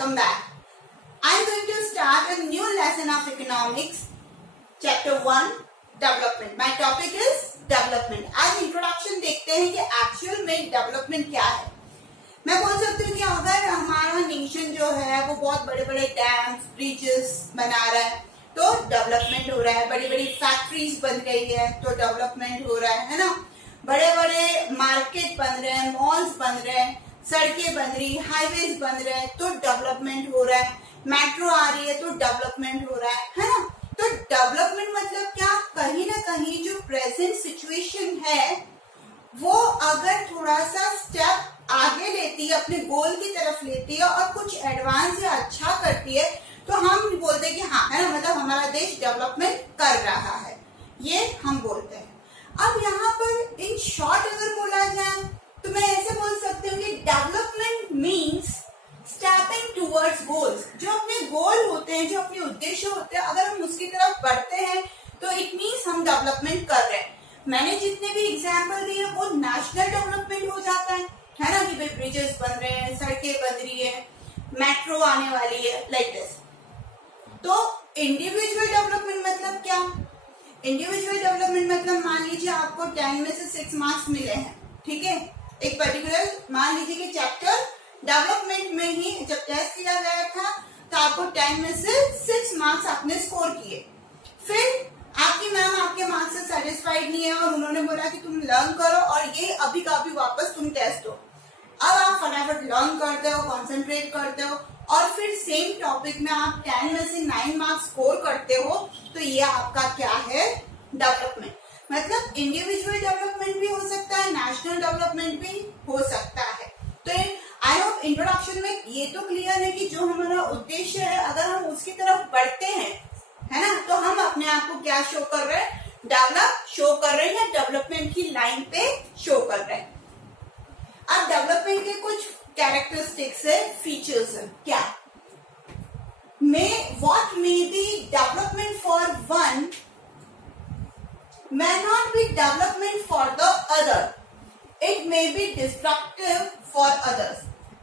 welcome back. I am going to start a new lesson of economics, chapter 1, development. My topic is development. आज introduction देखते हैं कि actual में development क्या है. मैं बोल सकती हूँ कि अगर हमारा नेशन जो है वो बहुत बड़े बड़े डैम्स, ब्रिजेस बना रहा है तो डेवलपमेंट हो रहा है. बड़ी बड़ी फैक्ट्रीज बन रही है तो डेवलपमेंट हो रहा है ना. बड़े बड़े मार्केट बन रहे हैं, मॉल्स बन रहे हैं, सड़कें बन रही, हाईवेज बन रहे हैं तो डेवलपमेंट हो रहा है. मेट्रो आ रही है तो डेवलपमेंट हो रहा है ना. तो डेवलपमेंट मतलब क्या, कहीं ना कहीं जो प्रेजेंट सिचुएशन है वो अगर थोड़ा सा स्टेप आगे लेती है, अपने गोल की तरफ लेती है और कुछ एडवांस या अच्छा करती है तो हम बोलते हैं कि हाँ है ना, मतलब हमारा देश डेवलपमेंट कर रहा है, ये हम बोलते हैं. अब यहाँ पर इन शॉर्ट अगर बोला जाए तो मैं ऐसे बोल सकती हूँ कि development means stepping towards goals. जो अपने गोल होते हैं, जो अपने उद्देश्य होते हैं, अगर हम उसकी तरफ बढ़ते हैं तो इट मीन्स हम डेवलपमेंट कर रहे हैं. मैंने जितने भी एग्जाम्पल दिए वो नेशनल डेवलपमेंट हो जाता है ना, कि भाई ब्रिजेस बन रहे हैं, सड़कें बन रही है, मेट्रो आने वाली है, लाइक दिस. तो इंडिविजुअल डेवलपमेंट मतलब क्या? इंडिविजुअल डेवलपमेंट मतलब मान लीजिए आपको 10 में से 6 मार्क्स मिले हैं, ठीक है. एक पर्टिकुलर मान लीजिए कि चैप्टर डेवलपमेंट में ही जब टेस्ट किया गया था तो आपको 10 में से 6 मार्क्स आपने स्कोर किए. फिर आपकी मैम आपके मार्क्स से सेटिस्फाइड नहीं है और उन्होंने बोला कि तुम लर्न करो और ये अभी का अभी वापस तुम टेस्ट दो. अब आप फटाफट लर्न करते हो, कॉन्सेंट्रेट करते हो और फिर सेम टॉपिक में आप 10 में से 9 मार्क्स स्कोर करते हो तो ये आपका क्या है? डेवलपमेंट. मतलब इंडिविजुअल डेवलपमेंट भी हो सकता है, नेशनल डेवलपमेंट भी हो सकता है. तो आई होप इंट्रोडक्शन में ये तो क्लियर है कि जो हमारा उद्देश्य है अगर हम उसकी तरफ बढ़ते हैं है ना, तो हम अपने आप को क्या शो कर रहे हैं? डेवलप शो कर रहे हैं या डेवलपमेंट की लाइन पे शो कर रहे हैं. अब डेवलपमेंट के कुछ कैरेक्टरिस्टिक्स है, फीचर्स है. क्या what may be development for one may not be development for the other. It may be destructive for others.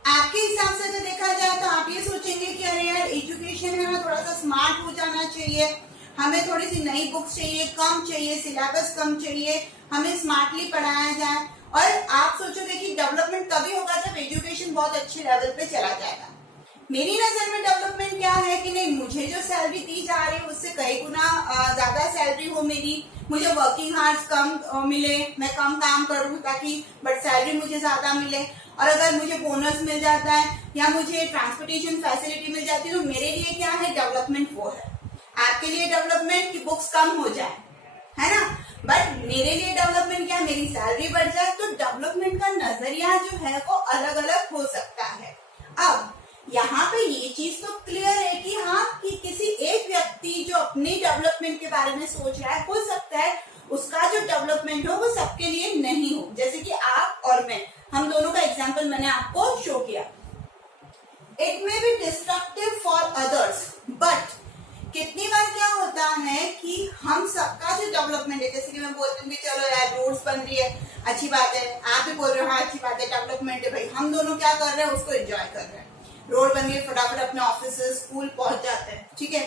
आपके हिसाब से तो देखा जाए तो आप ये सोचेंगे कि अरे यार एजुकेशन है ना, थोड़ा सा स्मार्ट हो जाना चाहिए, हमें थोड़ी सी नई बुक्स चाहिए, कम चाहिए, सिलेबस कम चाहिए, हमें स्मार्टली पढ़ाया जाए. और आप सोचोगे कि डेवलपमेंट तभी होगा जब एजुकेशन बहुत अच्छे लेवल पे चला जाएगा. मेरी नजर में डेवलपमेंट क्या है कि नहीं, मुझे जो सैलरी दी जा रही है उससे कई गुना ज्यादा सैलरी हो मेरी, मुझे वर्किंग आवर्स कम मिले, मैं कम काम करूं ताकि बट सैलरी मुझे ज्यादा मिले. और अगर मुझे बोनस मिल जाता है या मुझे ट्रांसपोर्टेशन फैसिलिटी मिल जाती है तो मेरे लिए क्या है डेवलपमेंट? वो है. आपके लिए डेवलपमेंट की बुक्स कम हो जाए है ना, बट मेरे लिए डेवलपमेंट क्या है? मेरी सैलरी बढ़ जाए. तो डेवलपमेंट का नजरिया जो है वो अलग अलग हो सकता है. अब यहाँ पे ये चीज तो क्लियर है कि हाँ, कि किसी एक व्यक्ति जो अपने डेवलपमेंट के बारे में सोच रहा है, हो सकता है उसका जो डेवलपमेंट हो वो सबके लिए नहीं हो. जैसे कि आप और मैं, हम दोनों का एग्जांपल मैंने आपको शो किया. It may be destructive for others, but कितनी बार क्या होता है कि हम सबका जो डेवलपमेंट है, जैसे कि मैं बोलती हूँ कि चलो यार रोड्स बन रही है, अच्छी बात है, आप भी बोल रहे हो हाँ अच्छी बात है, डेवलपमेंट है भाई, हम दोनों क्या कर रहे हैं? उसको एंजॉय कर रहे हैं. रोड बन गई, फटाफट अपने ऑफिस स्कूल पहुंच जाते हैं, ठीक है.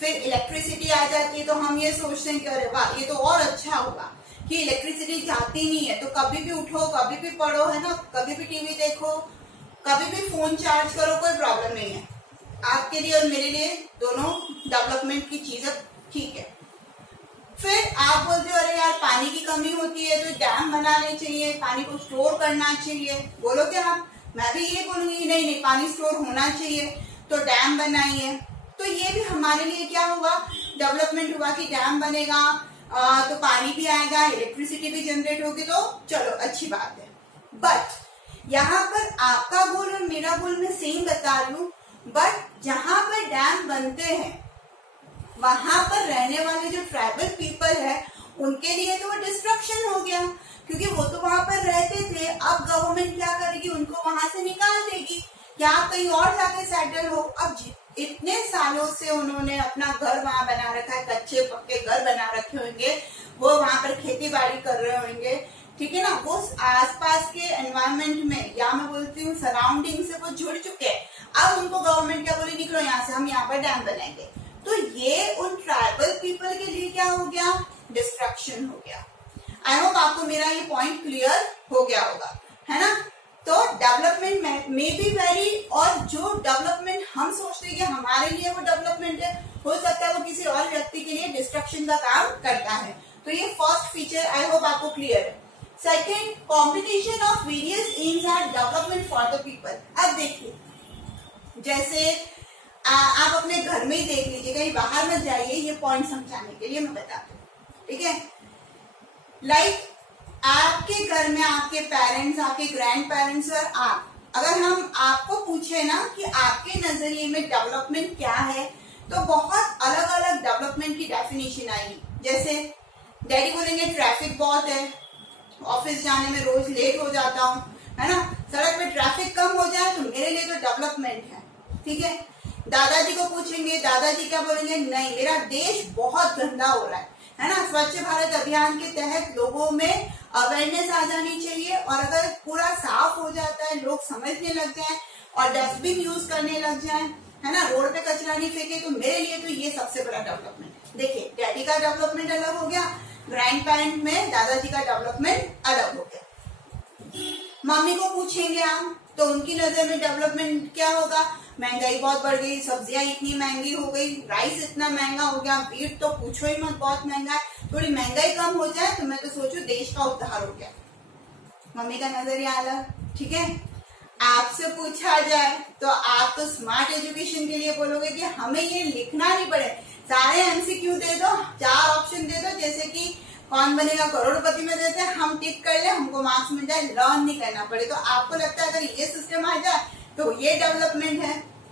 फिर इलेक्ट्रिसिटी आ जाती है तो हम ये सोचते हैं कि अरे वाह ये तो और अच्छा होगा कि इलेक्ट्रिसिटी जाती नहीं है तो कभी भी उठो, कभी भी पढ़ो है ना, कभी भी टीवी देखो, कभी भी फोन चार्ज करो, कोई प्रॉब्लम नहीं है. आपके लिए और मेरे लिए दोनों डेवलपमेंट की चीजें ठीक है. फिर आप बोलते हो अरे यार पानी की कमी होती है तो डैम बनाने चाहिए, पानी को स्टोर करना चाहिए. बोलोगे आप, मैं भी ये बोलूंगी नहीं नहीं पानी स्टोर होना चाहिए तो डैम बनाइए. तो ये भी हमारे लिए क्या हुआ? डेवलपमेंट हुआ कि डैम बनेगा तो पानी भी आएगा, इलेक्ट्रिसिटी भी जनरेट होगी, तो चलो अच्छी बात है. बट यहाँ पर आपका गोल और मेरा गोल मैं सेम बता रही हूँ, बट जहां पर डैम बनते हैं वहां पर रहने वाले जो ट्राइबल पीपल है उनके लिए तो वो डिस्ट्रक्शन हो गया, क्योंकि वो तो वहां पर रहते थे. अब गवर्नमेंट क्या करेगी? उनको वहां से निकाल देगी या आप कहीं और जाके सेटल हो. अब इतने सालों से उन्होंने अपना घर वहां बना रखा है, कच्चे पक्के घर बना रखे होंगे, वो वहां पर खेती बाड़ी कर रहे होंगे, ठीक है ना. वो आसपास के एनवायरमेंट में या मैं बोलती हूँ सराउंडिंग से वो जुड़ चुके हैं. अब उनको गवर्नमेंट क्या बोली, निकलो यहाँ से, हम यहाँ पर डैम बनाएंगे। तो ये उन ट्राइबल पीपल के लिए क्या हो गया, डिस्ट्रक्शन हो गया। आई होप आपको मेरा ये पॉइंट क्लियर हो गया होगा, है ना। तो डेवलपमेंट में बी वेरी, और जो डेवलपमेंट हम सोचते हैं कि हमारे लिए वो डेवलपमेंट है, हो सकता है वो किसी और व्यक्ति के लिए डिस्ट्रक्शन का काम करता है। तो ये फर्स्ट फीचर आई होप आपको क्लियर है। Second, combination of various aims at development for the people. अब देखिए, जैसे आप अपने घर में ही देख लीजिए, कहीं बाहर मत जाइए, ये पॉइंट समझाने के लिए मैं बताती हूँ, ठीक है। लाइक आपके घर में आपके पेरेंट्स, आपके ग्रैंड पेरेंट्स और आप, अगर हम आपको पूछे ना कि आपके नजरिए में डेवलपमेंट क्या है, तो बहुत अलग अलग डेवलपमेंट की डेफिनेशन आएगी। जैसे डैडी बोलेंगे ट्रैफिक बहुत है, ऑफिस जाने में रोज लेट हो जाता हूँ, है ना, सड़क पे ट्रैफिक कम हो जाए तो मेरे लिए तो डेवलपमेंट है, ठीक है। दादाजी को पूछेंगे, दादाजी क्या बोलेंगे, नहीं मेरा देश बहुत गंदा हो रहा है ना। स्वच्छ भारत अभियान के तहत लोगों में अवेयरनेस आ जानी चाहिए, और अगर पूरा साफ हो जाता है, लोग समझने लग जाएं और डस्टबिन यूज करने लग जाएं, है ना, रोड पे कचरा नहीं फेंके, तो मेरे लिए तो ये सबसे बड़ा डेवलपमेंट है। देखिए, डैडी का डेवलपमेंट अलग हो गया, ग्रैंड पेरेंट में दादाजी का डेवलपमेंट अलग हो गया। मम्मी को पूछेंगे हम, तो उनकी नजर में डेवलपमेंट क्या होगा, महंगाई बहुत बढ़ गई, सब्जियां इतनी महंगी हो गई, राइस इतना महंगा हो गया, वीट तो पूछो ही मत, बहुत महंगा है, थोड़ी महंगाई कम हो जाए तो मैं तो सोचू देश का उद्धार हो गया। मम्मी का नजरिया अलग, ठीक है। आपसे पूछा जाए तो आप तो स्मार्ट एजुकेशन के लिए बोलोगे कि हमें ये लिखना नहीं पड़े, सारे एमसीक्यू दे दो, 4 ऑप्शन दे दो, जैसे कि कौन बनेगा करोड़पति में देते हैं, हम टिक कर ले, हमको मार्क्स मिल जाए, लर्न नहीं करना पड़े। तो आपको लगता है अगर ये सिस्टम आ जाए तो ये डेवलपमेंट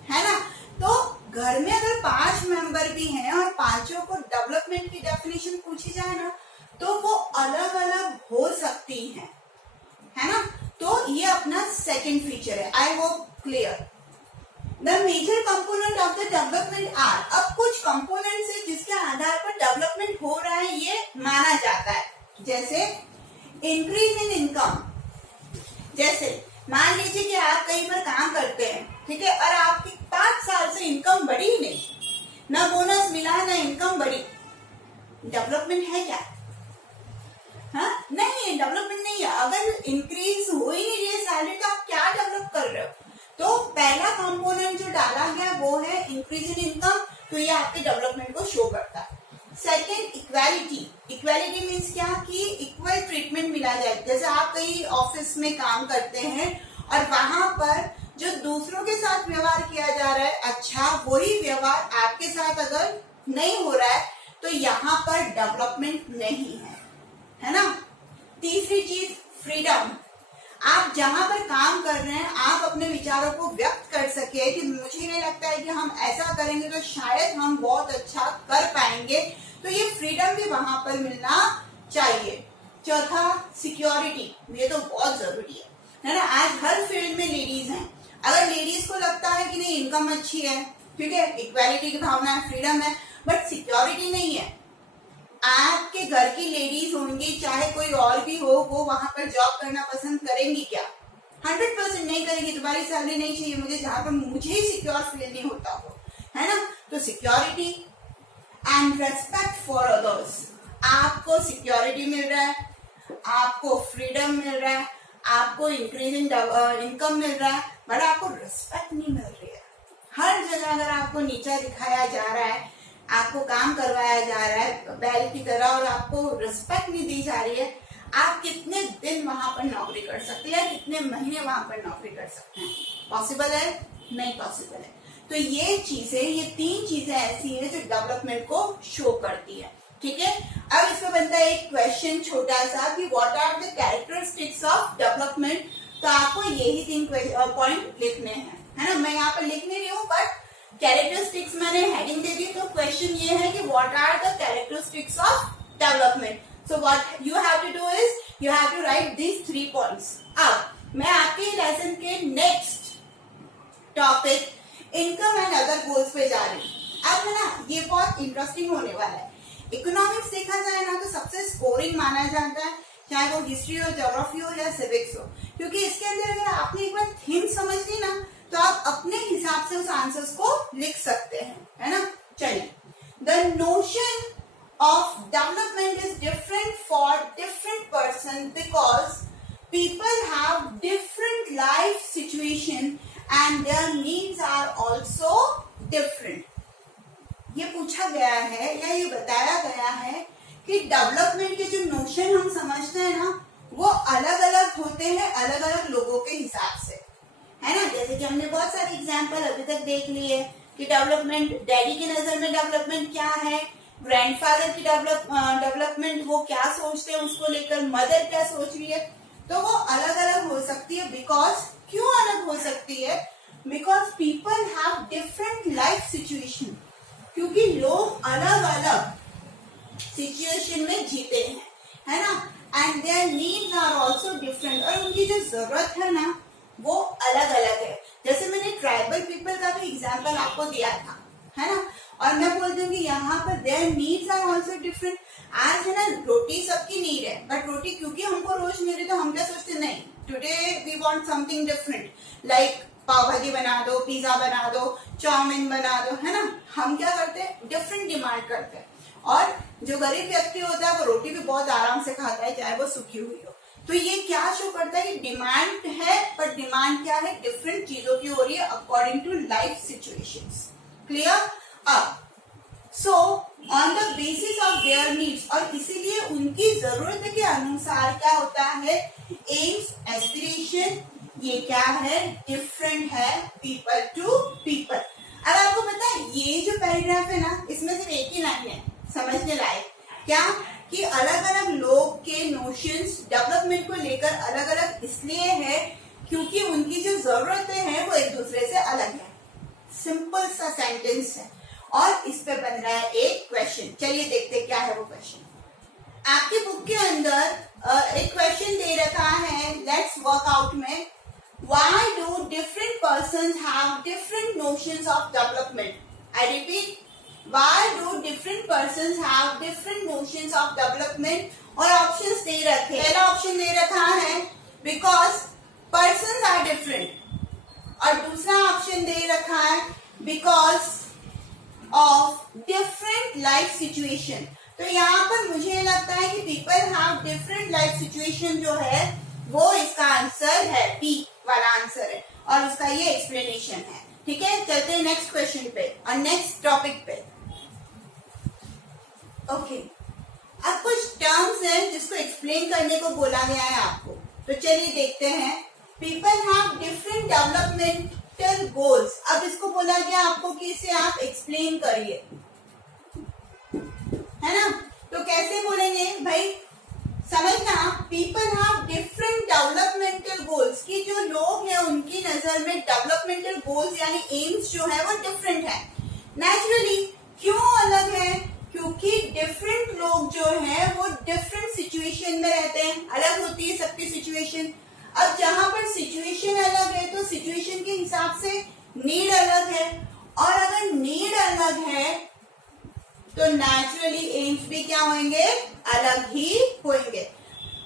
है ना। तो घर में अगर 5 मेंबर भी हैं और पांचों को डेवलपमेंट की डेफिनेशन पूछी जाए ना, तो वो अलग अलग हो सकती है ना। तो ये अपना सेकंड फीचर है। I hope clear. The major component of the development are, अब कुछ कंपोनेंट्स है जिसके आधार पर डेवलपमेंट हो रहा है ये माना जाता है। जैसे इंक्रीज इन इनकम, जैसे मान लीजिए कि आप कहीं पर काम करते हैं, ठीक है, और आपकी 5 साल से इनकम बढ़ी ही नहीं, ना बोनस मिला ना इनकम बढ़ी, डेवलपमेंट है क्या? हाँ, नहीं है, डेवलपमेंट नहीं है। अगर इंक्रीज हो ही नहीं रही है सैलरी, तो आप क्या डेवलप कर रहे हो? तो पहला कंपोनेंट जो डाला गया वो है इंक्रीज इन इनकम, तो ये आपके डेवलपमेंट को शो करता है। Second, equality. इक्वालिटी मीन्स क्या कि इक्वल ट्रीटमेंट मिला जाए। जैसे आप कहीं ऑफिस में काम करते हैं और वहां पर जो दूसरों के साथ व्यवहार किया जा रहा है, अच्छा वही व्यवहार आपके साथ अगर नहीं हो रहा है, तो यहाँ पर डेवलपमेंट नहीं है ना। तीसरी चीज, फ्रीडम। आप जहां पर काम कर रहे हैं, आप अपने विचारों को व्यक्त कर सके कि मुझे नहीं लगता है कि हम ऐसा करेंगे तो शायद हम बहुत अच्छा कर पाएंगे, तो ये फ्रीडम भी वहां पर मिलना चाहिए। चौथा, सिक्योरिटी। ये तो बहुत जरूरी है ना। आज हर फील्ड में लेडीज हैं, अगर लेडीज को लगता है कि नहीं इनकम अच्छी है, ठीक है, इक्वालिटी की भावना है, फ्रीडम है, बट सिक्योरिटी नहीं है, आपके घर की लेडीज होंगी चाहे कोई और भी हो, वो वहां पर जॉब करना पसंद करेंगी क्या? 100% नहीं करेंगी। तुम्हारी सैलरी नहीं चाहिए मुझे जहां पर मुझे ही सिक्योर फील नहीं होता हो, है ना। तो security and respect for others. आपको सिक्योरिटी मिल रहा है, आपको फ्रीडम मिल रहा है, आपको इंक्रीज इन इनकम मिल रहा है, बट आपको रिस्पेक्ट नहीं मिल रही है। हर जगह अगर आपको नीचा दिखाया जा रहा है, आपको काम करवाया जा रहा है बैल की तरह, और आपको रिस्पेक्ट नहीं दी जा रही है, आप कितने दिन वहां पर नौकरी कर सकते हैं, कितने महीने वहां पर नौकरी कर सकते हैं? पॉसिबल है? नहीं पॉसिबल है। तो ये चीजें, ये 3 चीजें ऐसी हैं जो डेवलपमेंट को शो करती है, ठीक है। अब इसमें बनता है एक क्वेश्चन छोटा सा कि what are the characteristics of development. तो आपको यही 3 पॉइंट लिखने हैं, है ना। मैं यहाँ पर लिख नहीं रही हूँ, बट कैरेक्टरिस्टिक्स मैंने हेडिंग दे दी। तो क्वेश्चन ये है कि what are the characteristics of development. So what you have to do is you have to write these 3 points. अब मैं आपके लेसन के next topic income and other goals पे जा रही हूँ। अब है ना, ये बहुत इंटरेस्टिंग होने वाला है। इकोनॉमिक्स देखा जाए ना तो सबसे स्कोरिंग माना जाता है, चाहे वो हिस्ट्री हो, ज्योग्राफी हो या सिविक्स हो, क्योंकि इसके अंदर अगर आपने एक बार थीम समझ ली ना, तो आप अपने हिसाब से उस आंसर्स को लिख सकते हैं, है ना। चलिए, the notion of development is different for different person because people have different life situation and their needs are also different. ये पूछा गया है या ये बताया गया है कि डेवलपमेंट के जो नोशन हम समझते हैं ना, वो अलग अलग होते हैं अलग अलग लोगों के हिसाब से, है ना। जैसे कि हमने बहुत सारे एग्जाम्पल अभी तक देख लिए कि डेवलपमेंट, डैडी की नजर में डेवलपमेंट क्या है, ग्रैंडफादर की डेवलपमेंट वो क्या सोचते हैं उसको लेकर, मदर क्या सोच रही है, तो वो अलग अलग हो सकती है। बिकॉज क्यों अलग हो सकती है? Because people have different life situation, क्योंकि लोग अलग अलग सिचुएशन में जीते हैं, है ना। And their needs are also different, और उनकी जो जरूरत है ना वो अलग अलग है। जैसे मैंने ट्राइबल पीपल का भी एग्जाम्पल आपको दिया था, है ना। और मैं बोल दूंगी यहाँ पर their needs are also different. आज है ना, रोटी सबकी नीड है, बट रोटी क्योंकि हमको रोज मिल रही तो हम क्या सोचते, नहीं today we want something different, like pav bhaji बना दो, पिज्जा बना दो, चाउमीन बना दो, है ना। हम क्या करते हैं, डिफरेंट डिमांड करते हैं। और जो गरीब व्यक्ति होता है वो रोटी भी बहुत आराम से खाता है, चाहे वो सूखी हुई हो। तो ये क्या शो करता है कि डिमांड है, पर डिमांड क्या है, डिफरेंट चीजों की हो रही है according to life situations. Clear? अब so on the basis of their needs, और इसीलिए उनकी जरूरत के अनुसार क्या होता है, एम्स, एस्पिरेशन, ये क्या है, डिफरेंट है पीपल टू पीपल। अब आपको पता है ये जो पैराग्राफ है ना, इसमें सिर्फ एक ही लाइन है समझने लायक, क्या कि अलग अलग लोग के नोशंस डेवलपमेंट को लेकर अलग अलग इसलिए है क्योंकि उनकी जो जरूरतें हैं वो एक दूसरे से अलग है। सिंपल सा सेंटेंस है और इस पे बन रहा है एक क्वेश्चन। चलिए देखते क्या है वो क्वेश्चन। आपकी बुक के अंदर एक क्वेश्चन दे रखा है, लेट्स वर्क आउट में, why do different persons have different notions of development. I repeat, why do different persons have different notions of development. और ऑप्शंस दे रखे, पहला ऑप्शन दे रखा है बिकॉज पर्संस आर डिफरेंट, और दूसरा ऑप्शन दे रखा है because of different life situation. तो यहाँ पर मुझे लगता है कि people have different life situation जो है वो इसका आंसर है, बी वाला आंसर है, और उसका ये एक्सप्लेनेशन है। ठीक है, चलते हैं नेक्स्ट क्वेश्चन पे और नेक्स्ट टॉपिक पे। ओके, अब कुछ टर्म्स हैं जिसको एक्सप्लेन करने को बोला गया है आपको, तो चलिए देखते हैं। People have different developmental goals. अब इसको बोला गया आपको कि इसे आप एक्सप्लेन करिए, है ना। तो कैसे बोलेंगे भाई, समझना, people have different developmental goals, कि जो लोग हैं उनकी नजर में डेवलपमेंटल गोल्स यानी एम्स जो है वो डिफरेंट है। नेचुरली क्यों अलग है, क्योंकि डिफरेंट लोग जो है वो डिफरेंट सिचुएशन में रहते हैं, अलग होती है सबकी सिचुएशन। अब जहां पर सिचुएशन अलग है तो सिचुएशन के हिसाब से नीड अलग है, और अगर नीड अलग है तो नेचुरली एम्स भी क्या होंगे, अलग ही होंगे।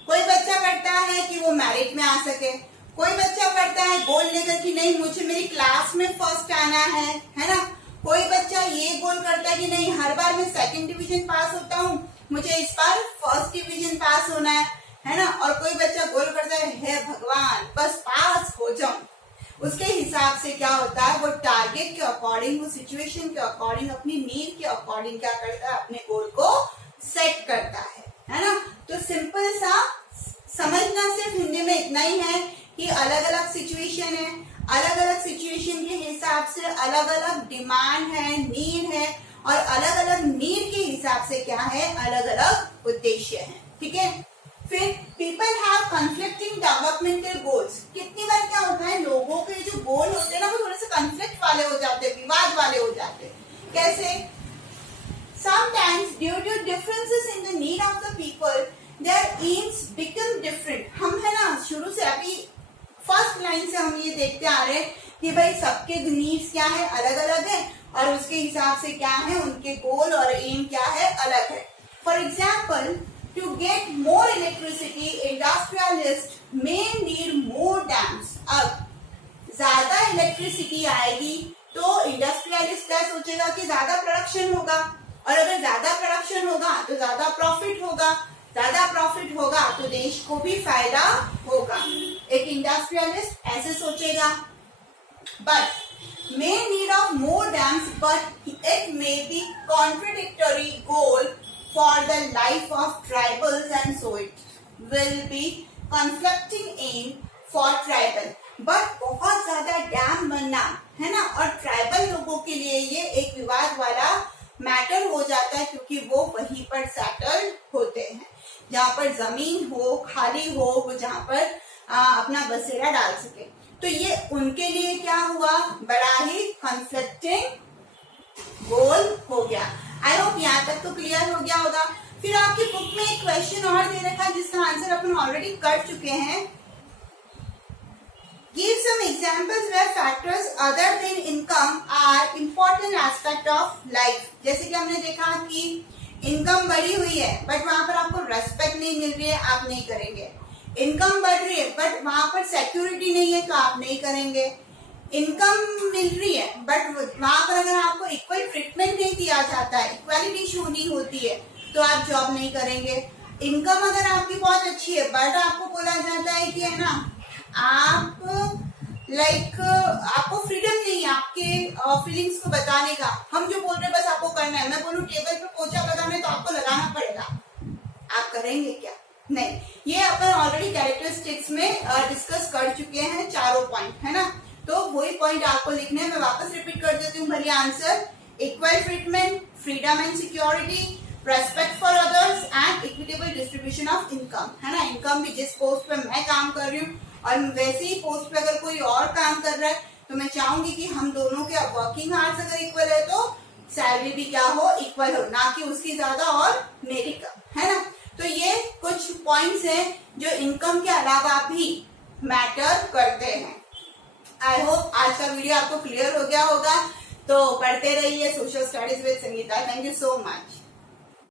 कोई बच्चा पढ़ता है कि वो मेरिट में आ सके, कोई बच्चा पढ़ता है गोल लेकर कि नहीं मुझे मेरी क्लास में फर्स्ट आना है ना। कोई बच्चा ये गोल करता है कि नहीं हर बार मैं सेकंड डिवीजन पास होता हूँ, मुझे इस बार फर्स्ट डिवीजन पास होना है ना। और कोई बच्चा गोल करता है, हे भगवान बस पास हो जाऊं। उसके हिसाब से क्या होता है, वो टारगेट के अकॉर्डिंग, वो सिचुएशन के अकॉर्डिंग, अपनी नीड के अकॉर्डिंग क्या करता है, अपने गोल को सेट करता है ना। तो सिंपल सा समझना सिर्फ हिंदी में इतना ही है कि अलग अलग सिचुएशन है, अलग अलग सिचुएशन के हिसाब से अलग अलग डिमांड है, नीड है, और अलग अलग नीड के हिसाब से क्या है, अलग अलग उद्देश्य है। ठीक है, फिर people have conflicting developmental goals. कितनी बार क्या होता है, लोगों के जो गोल होते हैं ना वो थोड़े से कॉन्फ्लिक्ट वाले हो जाते हैं, विवाद वाले हो जाते हैं। कैसे? Sometimes due to differences in the need of the people, their aims become different. हम है ना शुरू से अभी फर्स्ट लाइन से हम ये देखते आ रहे हैं कि भाई सबके नीड्स क्या है, अलग अलग है, और उसके हिसाब से क्या है, उनके गोल और एम क्या है, अलग है। For example, to get more electricity, industrialists may need more dams. अब ज्यादा इलेक्ट्रिसिटी आएगी तो इंडस्ट्रियलिस्ट क्या सोचेगा कि ज्यादा प्रोडक्शन होगा, और अगर ज्यादा प्रोडक्शन होगा तो ज्यादा प्रॉफिट होगा, ज्यादा प्रॉफिट होगा तो देश को भी फायदा होगा। एक इंडस्ट्रियलिस्ट ऐसे सोचेगा। But may need of more dams, but it may be contradictory goal for the life of tribals, and so it will be conflicting aim for tribal. But बहुत ज्यादा डैम बनना है ना, और ट्राइबल लोगों के लिए ये एक विवाद वाला मैटर हो जाता है, क्योंकि वो वहीं पर सेटल होते हैं जहाँ पर जमीन हो, खाली हो, वो जहाँ पर अपना बसेरा डाल सके। तो ये उनके लिए क्या हुआ, बड़ा ही कॉन्फ्लिक्टिंग गोल हो गया। आई होप यहाँ तक तो क्लियर हो गया होगा। फिर आपकी बुक में एक क्वेश्चन और दे रखा है जिसका आंसर अपन ऑलरेडी कर चुके हैं। Give some examples where factors other than income are important aspect of life। जैसे कि हमने देखा कि इनकम बढ़ी हुई है बट वहां पर आपको रेस्पेक्ट नहीं मिल रही है, आप नहीं करेंगे। इनकम बढ़ रही है बट वहां पर सिक्योरिटी नहीं है तो आप नहीं करेंगे। इनकम मिल रही है बट वहां पर अगर आपको इक्वल ट्रीटमेंट नहीं दिया जाता है, इक्वालिटी शो नहीं होती है, तो आप जॉब नहीं करेंगे। इनकम अगर आपकी बहुत अच्छी है बट आपको बोला जाता है कि है ना आप आपको फ्रीडम नहीं है आपके फीलिंग्स को बताने का, हम जो बोल रहे हैं बस आपको करना है। मैं बोलूं टेबल पे पोछा लगाना है तो आपको लगाना पड़ेगा, आप करेंगे क्या? नहीं। ये अपन ऑलरेडी कैरेक्टरिस्टिक्स में डिस्कस कर चुके हैं, चारों पॉइंट है ना, तो वही पॉइंट आपको लिखने हैं। मैं वापस रिपीट कर देती हूँ भले answer. Equal treatment, freedom and security, respect for others and equitable distribution of income, है ना। इनकम भी जिस पोस्ट पे मैं काम कर रही हूँ और वैसे ही पोस्ट पे अगर कोई और काम कर रहा है तो मैं चाहूंगी कि हम दोनों के वर्किंग आवर्स अगर इक्वल है तो सैलरी भी क्या हो, इक्वल हो, ना कि उसकी ज्यादा और मेरी कम, है ना। तो ये कुछ पॉइंट्स हैं जो इनकम के अलावा भी मैटर करते हैं। आई होप आज का वीडियो आपको क्लियर हो गया होगा। तो पढ़ते रहिए social studies with Sangeeta. Thank you so much.